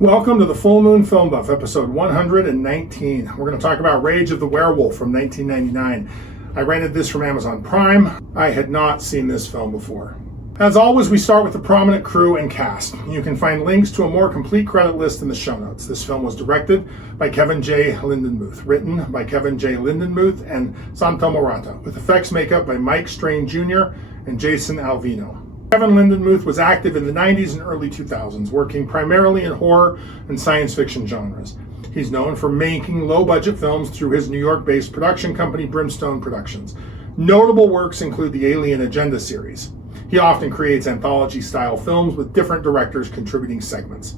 Welcome to the Full Moon Film Buff, episode 119. We're going to talk about Rage of the Werewolf from 1999. I rented this from Amazon Prime. I had not seen this film before. As always, we start with the prominent crew and cast. You can find links to a more complete credit list in the show notes. This film was directed by Kevin J. Lindenmuth, written by Kevin J. Lindenmuth and Santo Morata, with effects makeup by Mike Strain Jr. and Jason Alvino. Kevin Lindenmuth was active in the 90s and early 2000s, working primarily in horror and science fiction genres. He's known for making low-budget films through his New York-based production company, Brimstone Productions. Notable works include the Alien Agenda series. He often creates anthology-style films with different directors contributing segments.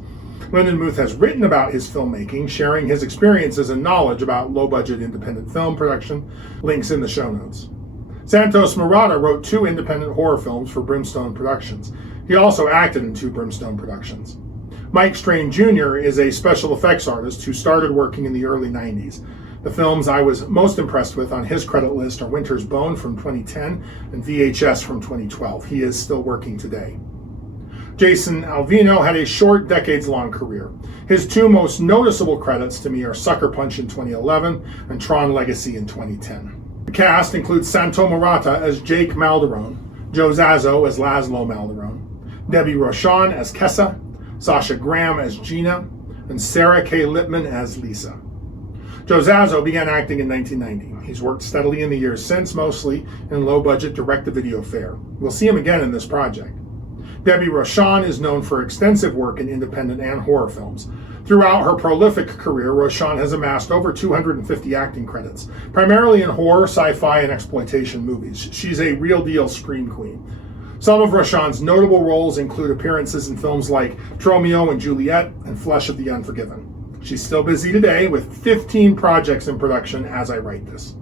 Lindenmuth has written about his filmmaking, sharing his experiences and knowledge about low-budget independent film production. Links in the show notes. Santos Morata wrote 2 independent horror films for Brimstone Productions. He also acted in 2 Brimstone productions. Mike Strain Jr. is a special effects artist who started working in the early 90s. The films I was most impressed with on his credit list are Winter's Bone from 2010 and VHS from 2012. He is still working today. Jason Alvino had a short, decades-long career. His 2 most noticeable credits to me are Sucker Punch in 2011 and Tron Legacy in 2010. The cast includes Santo Morata as Jake Malderone, Joe Zazzo as Laszlo Malderone, Debbie Rochon as Kessa, Sasha Graham as Gina, and Sarah K. Lippman as Lisa. Joe Zazzo began acting in 1990. He's worked steadily in the years since, mostly in low-budget direct-to-video fare. We'll see him again in this project. Debbie Rochon is known for extensive work in independent and horror films. Throughout her prolific career, Rochon has amassed over 250 acting credits, primarily in horror, sci-fi, and exploitation movies. She's a real-deal screen queen. Some of Rochon's notable roles include appearances in films like Tromeo and Juliet and Flesh of the Unforgiven. She's still busy today with 15 projects in production as I write this.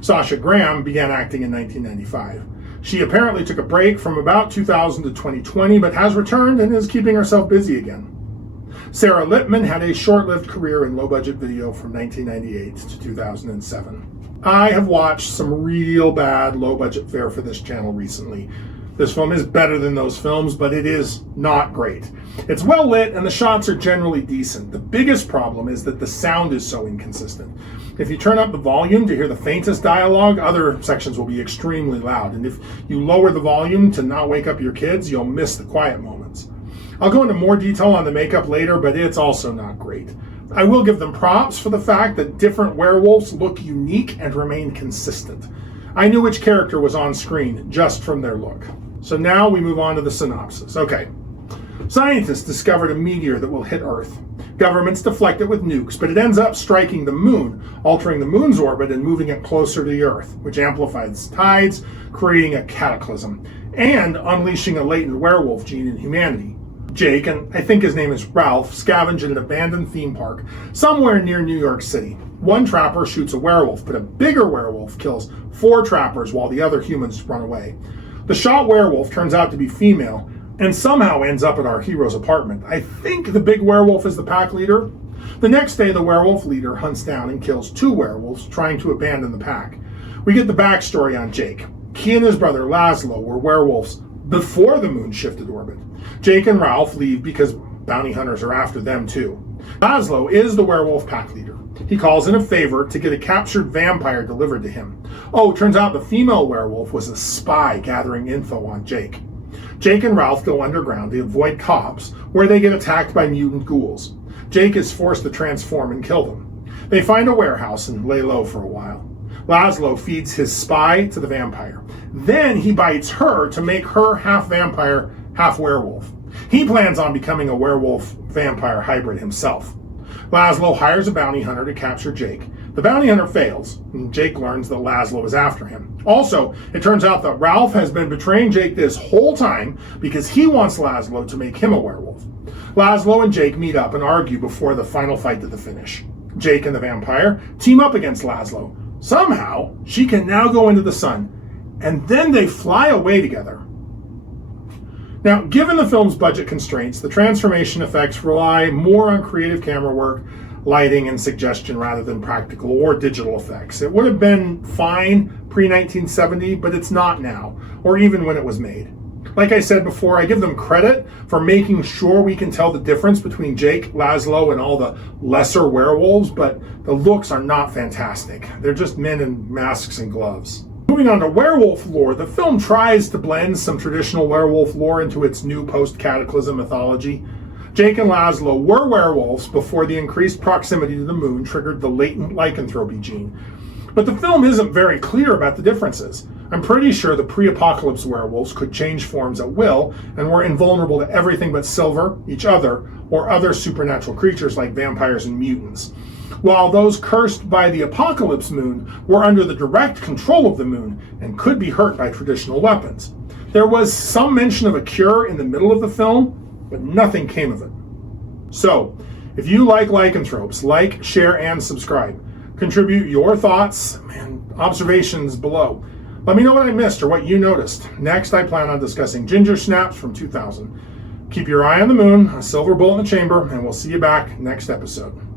Sasha Graham began acting in 1995. She apparently took a break from about 2000 to 2020, but has returned and is keeping herself busy again. Sarah Lippman had a short-lived career in low-budget video from 1998 to 2007. I have watched some real bad low-budget fare for this channel recently. This film is better than those films, but it is not great. It's well lit and the shots are generally decent. The biggest problem is that the sound is so inconsistent. If you turn up the volume to hear the faintest dialogue, other sections will be extremely loud. And if you lower the volume to not wake up your kids, you'll miss the quiet moments. I'll go into more detail on the makeup later, but it's also not great. I will give them props for the fact that different werewolves look unique and remain consistent. I knew which character was on screen just from their look. So now we move on to the synopsis. Okay. Scientists discovered a meteor that will hit Earth. Governments deflect it with nukes, but it ends up striking the moon, altering the moon's orbit and moving it closer to the Earth, which amplifies tides, creating a cataclysm, and unleashing a latent werewolf gene in humanity. Jake, and I think his name is Ralph, scavenge at an abandoned theme park somewhere near New York City. One trapper shoots a werewolf, but a bigger werewolf kills 4 trappers while the other humans run away. The shot werewolf turns out to be female and somehow ends up at our hero's apartment. I think the big werewolf is the pack leader. The next day, the werewolf leader hunts down and kills 2 werewolves trying to abandon the pack. We get the backstory on Jake. He and his brother Laszlo were werewolves before the moon shifted orbit. Jake and Ralph leave because bounty hunters are after them too. Laszlo is the werewolf pack leader. He calls in a favor to get a captured vampire delivered to him. Oh, turns out the female werewolf was a spy gathering info on Jake. Jake and Ralph go underground to avoid cops, where they get attacked by mutant ghouls. Jake is forced to transform and kill them. They find a warehouse and lay low for a while. Laszlo feeds his spy to the vampire. Then he bites her to make her half vampire, half werewolf. He plans on becoming a werewolf-vampire hybrid himself. Laszlo hires a bounty hunter to capture Jake. The bounty hunter fails, and Jake learns that Laszlo is after him. Also, it turns out that Ralph has been betraying Jake this whole time because he wants Laszlo to make him a werewolf. Laszlo and Jake meet up and argue before the final fight to the finish. Jake and the vampire team up against Laszlo. Somehow, she can now go into the sun, and then they fly away together. Now, given the film's budget constraints, the transformation effects rely more on creative camera work, lighting, and suggestion rather than practical or digital effects. It would have been fine pre-1970, but it's not now, or even when it was made. Like I said before, I give them credit for making sure we can tell the difference between Jake, Laszlo, and all the lesser werewolves, but the looks are not fantastic. They're just men in masks and gloves. Moving on to werewolf lore, the film tries to blend some traditional werewolf lore into its new post-cataclysm mythology. Jake and Laszlo were werewolves before the increased proximity to the moon triggered the latent lycanthropy gene. But the film isn't very clear about the differences. I'm pretty sure the pre-apocalypse werewolves could change forms at will and were invulnerable to everything but silver, each other, or other supernatural creatures like vampires and mutants. While those cursed by the apocalypse moon were under the direct control of the moon and could be hurt by traditional weapons. There was some mention of a cure in the middle of the film, but nothing came of it. So, if you like lycanthropes, like, share, and subscribe. Contribute your thoughts and observations below. Let me know what I missed or what you noticed. Next, I plan on discussing ginger snaps from 2000. Keep your eye on the moon, a silver bullet in the chamber, and we'll see you back next episode.